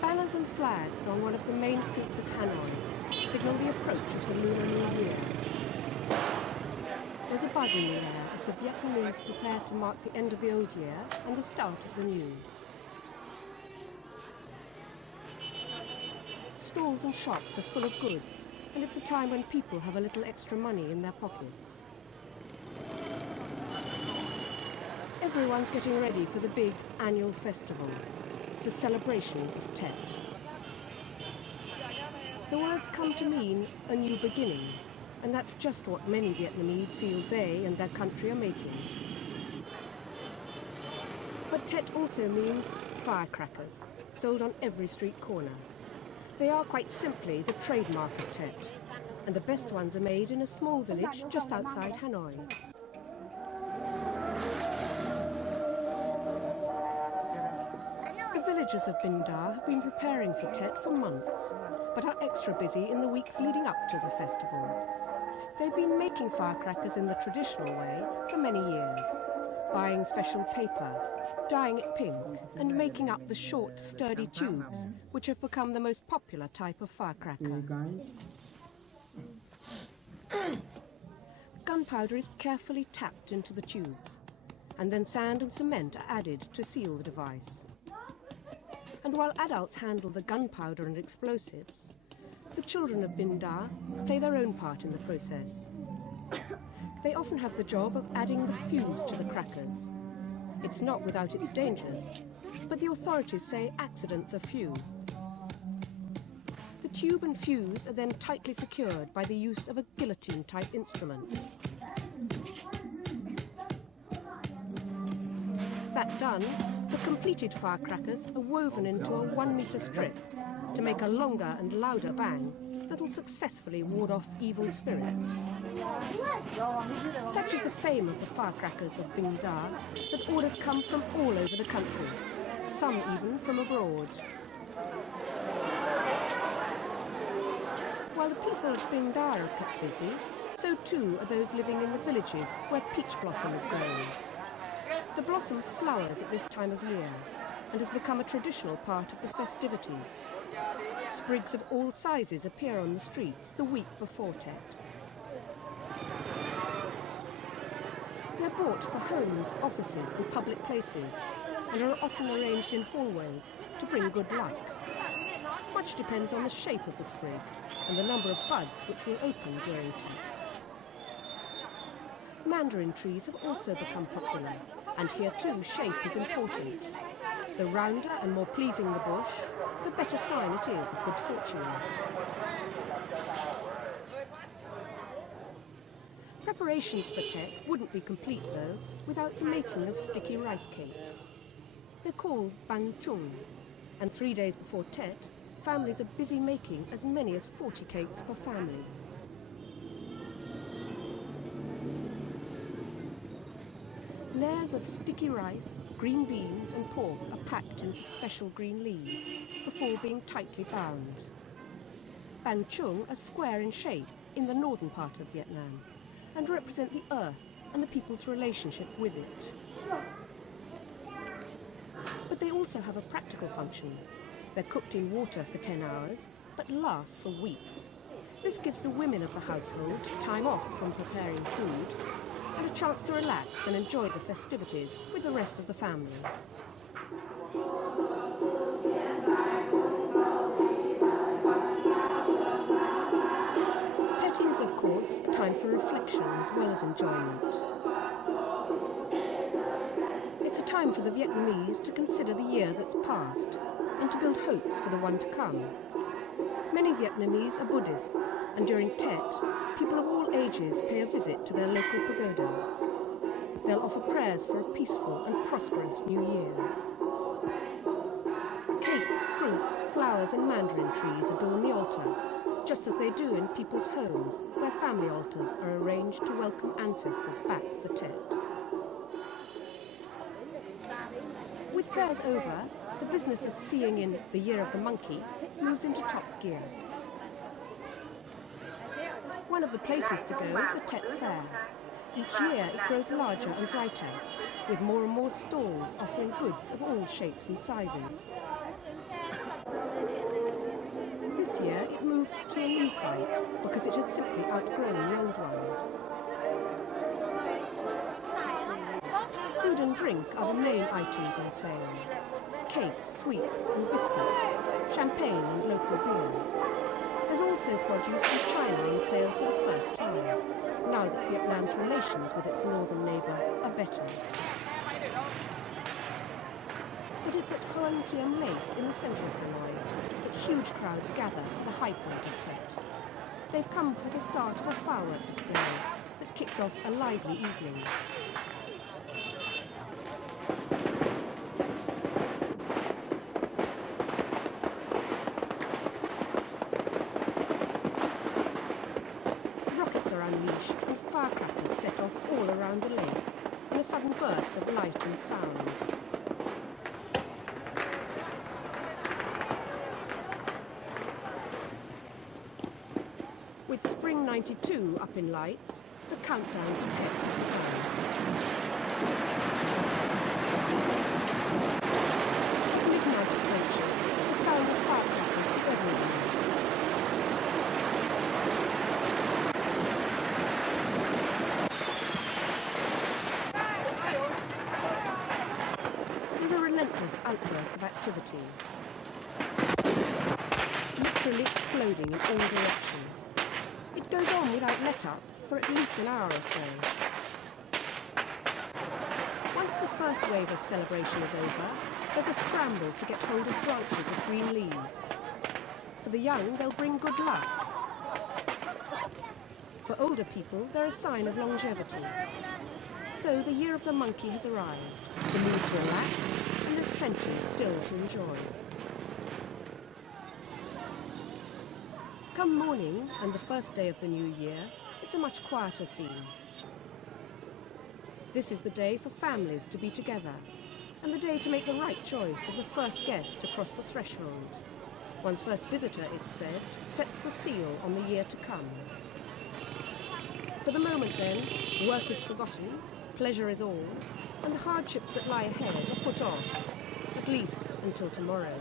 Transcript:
Banners and flags on one of the main streets of Hanoi signal the approach of the Lunar New Year. There's a buzz in the air as the Vietnamese prepare to mark the end of the old year and the start of the new. Stalls and shops are full of goods, and it's a time when people have a little extra money in their pockets. Everyone's getting ready for the big annual festival, the celebration of Tet. The words come to mean a new beginning, and that's just what many Vietnamese feel they and their country are making. But Tet also means firecrackers, sold on every street corner. They are quite simply the trademark of Tet, and the best ones are made in a small village just outside Hanoi. The villagers of Binh Da have been preparing for Tet for months, but are extra busy in the weeks leading up to the festival. They've been making firecrackers in the traditional way for many years, buying special paper, dyeing it pink, and making up the short, sturdy tubes, which have become the most popular type of firecracker. Gunpowder is carefully tapped into the tubes, and then sand and cement are added to seal the device. And while adults handle the gunpowder and explosives, the children of Binh Da play their own part in the process. They often have the job of adding the fuse to the crackers. It's not without its dangers, but the authorities say accidents are few. The tube and fuse are then tightly secured by the use of a guillotine-type instrument. That done, the completed firecrackers are woven into a 1-meter strip to make a longer and louder bang that'll successfully ward off evil spirits. Such is the fame of the firecrackers of Binh Da that orders come from all over the country, some even from abroad. While the people of Binh Da are kept busy, so too are those living in the villages where peach blossom is growing. The blossom flowers at this time of year and has become a traditional part of the festivities. Sprigs of all sizes appear on the streets the week before Tet. They're bought for homes, offices and public places, and are often arranged in hallways to bring good luck. Much depends on the shape of the sprig and the number of buds which will open during Tet. Mandarin trees have also become popular, and here too shape is important. The rounder and more pleasing the bush, the better sign it is of good fortune. Preparations for Tet wouldn't be complete, though, without the making of sticky rice cakes. They're called bang chung, and 3 days before Tet, families are busy making as many as 40 cakes per family. Layers of sticky rice, green beans and pork are packed into special green leaves before being tightly bound. Bang chung are square in shape in the northern part of Vietnam and represent the earth and the people's relationship with it. But they also have a practical function. They're cooked in water for 10 hours, but last for weeks. This gives the women of the household time off from preparing food and a chance to relax and enjoy the festivities with the rest of the family. Tet is, of course, a time for reflection as well as enjoyment. It's a time for the Vietnamese to consider the year that's passed and to build hopes for the one to come. Many Vietnamese are Buddhists, and during Tet, people of all ages pay a visit to their local pagoda. They'll offer prayers for a peaceful and prosperous new year. Cakes, fruit, flowers and mandarin trees adorn the altar, just as they do in people's homes, where family altars are arranged to welcome ancestors back for Tet. With prayers over, the business of seeing in the Year of the Monkey moves into top gear. One of the places to go is the Tet Fair. Each year it grows larger and brighter, with more and more stalls offering goods of all shapes and sizes. This year it moved to a new site because it had simply outgrown the old one. Food and drink are the main items on sale. Cakes, sweets and biscuits, champagne and local beer. There's also produce from China on sale for the first time, now that Vietnam's relations with its northern neighbour are better. But it's at Hoan Kiem Lake in the centre of Hanoi that huge crowds gather for the high point of Tet. They've come for the start of a firework display that kicks off a lively evening. Rockets are unleashed and firecrackers set off all around the lake in a sudden burst of light and sound. With Spring '92 up in lights, the countdown to Tet has begun. As midnight approaches, the sound of firecrackers is everywhere. There's a relentless outburst of activity, literally exploding in all directions. It goes on without let-up for at least an hour or so. Once the first wave of celebration is over, there's a scramble to get hold of branches of green leaves. For the young, they'll bring good luck. For older people, they're a sign of longevity. So the year of the monkey has arrived. The mood's relaxed, and there's plenty still to enjoy. Come morning and the first day of the new year, it's a much quieter scene. This is the day for families to be together, and the day to make the right choice of the first guest to cross the threshold. One's first visitor, it's said, sets the seal on the year to come. For the moment then, work is forgotten, pleasure is all, and the hardships that lie ahead are put off, at least until tomorrow.